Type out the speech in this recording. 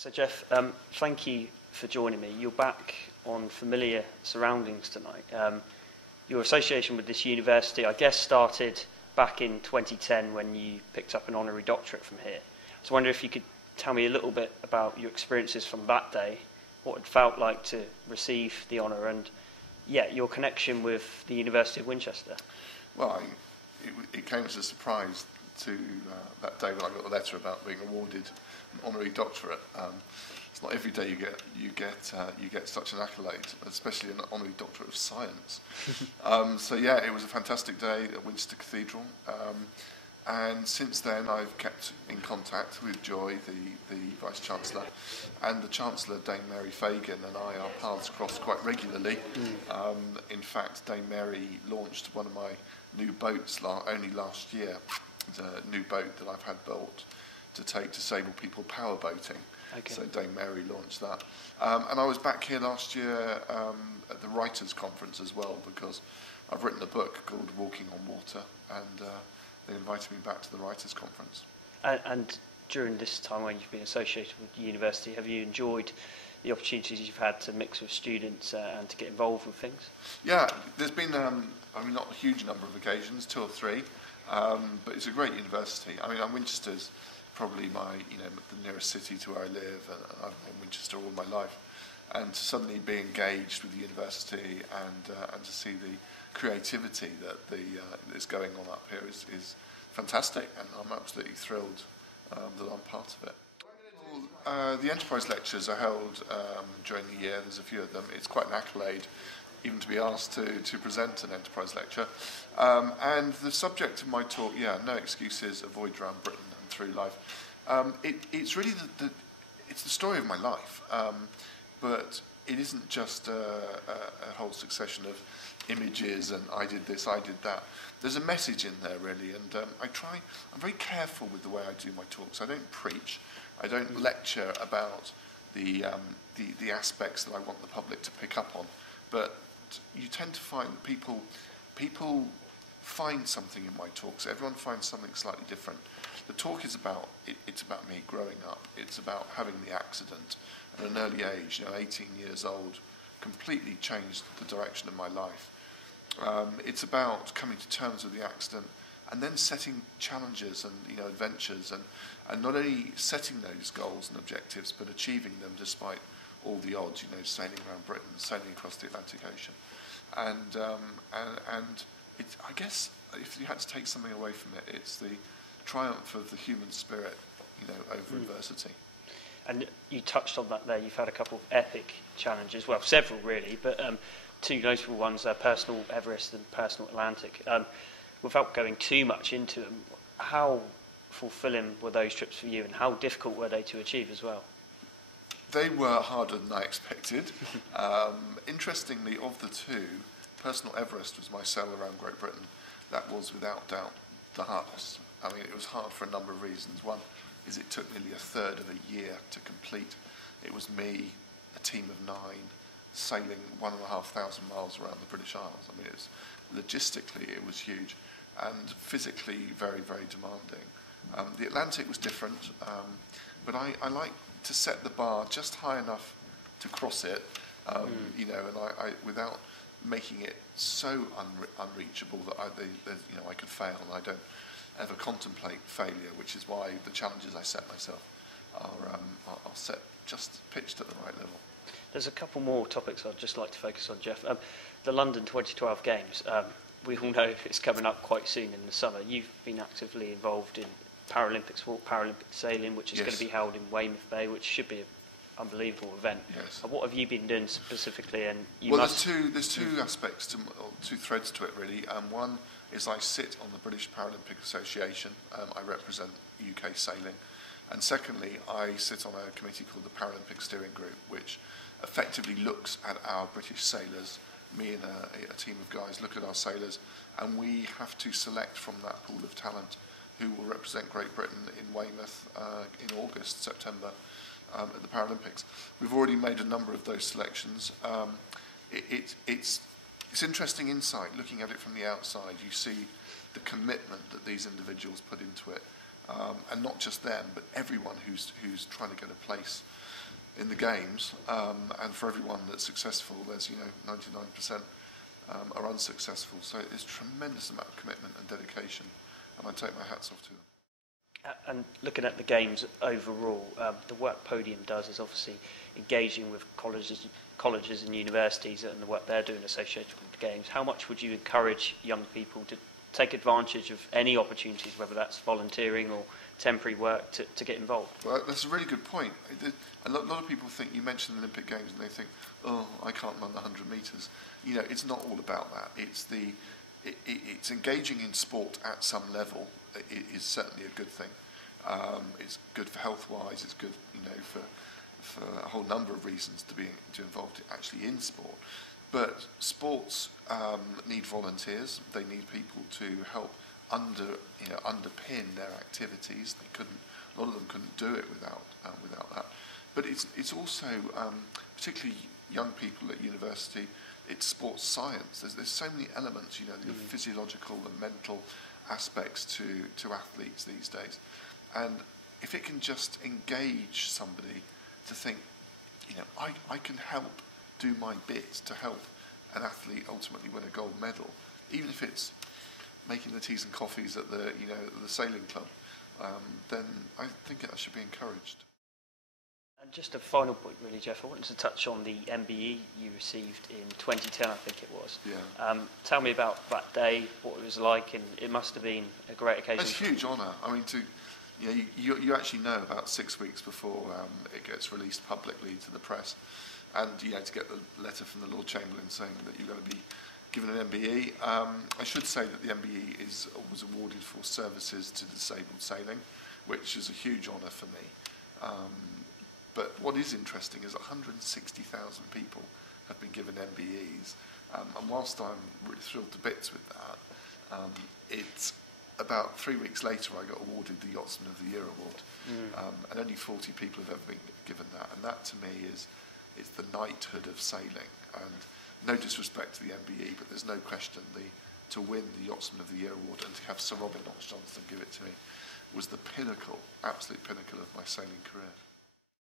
So Geoff, thank you for joining me. You're back on familiar surroundings tonight. Your association with this university, I guess, started back in 2010 when you picked up an honorary doctorate from here. So I wonder if you could tell me a little bit about your experiences from that day, what it felt like to receive the honour, and your connection with the University of Winchester. Well, it came as a surprise to that day when I got the letter about being awarded an honorary doctorate. It's not every day you get such an accolade, especially an honorary doctorate of science. It was a fantastic day at Winchester Cathedral, and since then I've kept in contact with Joy, the Vice Chancellor, and the Chancellor, Dame Mary Fagan, and our paths cross quite regularly. In fact, Dame Mary launched one of my new boats only last year. It's a new boat that I've had built to take disabled people power boating. Okay. So Dame Mary launched that. And I was back here last year at the Writers' Conference as well, because I've written a book called Walking on Water, and they invited me back to the Writers' Conference. And during this time when you've been associated with the university, have you enjoyed the opportunities you've had to mix with students and to get involved with things? Yeah, there's been, not a huge number of occasions, 2 or 3, but it's a great university. Winchester's probably the nearest city to where I live, and I've been in Winchester all my life. And to suddenly be engaged with the university and to see the creativity that is going on up here is fantastic, and I'm absolutely thrilled that I'm part of it. The Enterprise lectures are held during the year. There's a few of them. It's quite an accolade even to be asked to present an Enterprise lecture. And the subject of my talk, no excuses, avoid around Britain and through life. It's really it's the story of my life, but it isn't just a whole succession of images and I did this, I did that. There's a message in there really, and I'm very careful with the way I do my talks. I don't preach, I don't lecture about the aspects that I want the public to pick up on, but you tend to find that people find something in my talks. Everyone finds something slightly different. The talk is it's about me growing up. It's about having the accident at an early age, 18 years old, completely changed the direction of my life. It's about coming to terms with the accident and then setting challenges and adventures, and not only setting those goals and objectives but achieving them despite all the odds, sailing around Britain, sailing across the Atlantic Ocean. And it's, I guess if you had to take something away from it, it's the triumph of the human spirit, over adversity. And you touched on that there. You've had a couple of epic challenges, well, several really, but 2 notable ones, personal Everest and personal Atlantic. Without going too much into them, how fulfilling were those trips for you, and how difficult were they to achieve as well? They were harder than I expected. Interestingly, of the 2, personal Everest was my sail around Great Britain. That was without doubt the hardest. It was hard for a number of reasons. One is it took nearly a third of a year to complete. It was me, a team of 9, sailing 1,500 miles around the British Isles. Logistically it was huge, and physically very, very demanding. The Atlantic was different, but I like to set the bar just high enough to cross it, and I without making it so unreachable that I could fail, and I don't ever contemplate failure, which is why the challenges I set myself are set just pitched at the right level. There's a couple more topics I'd just like to focus on, Geoff. The London 2012 Games, we all know it's coming up quite soon in the summer. You've been actively involved in Paralympic sport, Paralympic sailing, which is going to be held in Weymouth Bay, which should be an unbelievable event. Yes. What have you been doing specifically? And there's two aspects, or 2 threads to it really. One is I sit on the British Paralympic Association. I represent UK sailing. And secondly, I sit on a committee called the Paralympic Steering Group, which effectively looks at our British sailors. Me and a team of guys look at our sailors, and we have to select from that pool of talent who will represent Great Britain in Weymouth in August, September, at the Paralympics. We've already made a number of those selections. It's interesting insight, looking at it from the outside. You see the commitment that these individuals put into it, and not just them, but everyone who's trying to get a place in the games, and for everyone that's successful, there's 99% are unsuccessful. So it's a tremendous amount of commitment and dedication, and I take my hats off to them. And looking at the games overall, the work Podium does is obviously engaging with colleges and universities and the work they're doing associated with the games. How much would you encourage young people to take advantage of any opportunities, whether that's volunteering or temporary work, to get involved? Well, that's a really good point. A lot of people think, you mentioned the Olympic Games, and they think, oh, I can't run the 100 metres. It's not all about that. It's engaging in sport at some level is certainly a good thing. It's good for health-wise. It's good, for a whole number of reasons to be involved actually in sport. But sports need volunteers. They need people to help underpin their activities. A lot of them couldn't do it without that. But it's also particularly young people at university. It's sports science. There's so many elements, the physiological and mental aspects to athletes these days. And if it can just engage somebody to think, I can help do my bit to help an athlete ultimately win a gold medal, even if it's making the teas and coffees at the sailing club, then I think that should be encouraged. And just a final point, really, Geoff. I wanted to touch on the MBE you received in 2010, I think it was. Yeah. Tell me about that day, what it was like, and it must have been a great occasion. It's a huge honour. I mean, you actually know about 6 weeks before it gets released publicly to the press, and to get the letter from the Lord Chamberlain saying that you're going to be given an MBE. I should say that the MBE was awarded for services to disabled sailing, which is a huge honour for me. But what is interesting is 160,000 people have been given MBEs, and whilst I'm really thrilled to bits with that, it's about 3 weeks later I got awarded the Yachtsman of the Year award, and only 40 people have ever been given that, and that to me is the knighthood of sailing. And no disrespect to the MBE, but there's no question to win the Yachtsman of the Year award and to have Sir Robin Knox Johnston give it to me was the pinnacle, absolute pinnacle of my sailing career.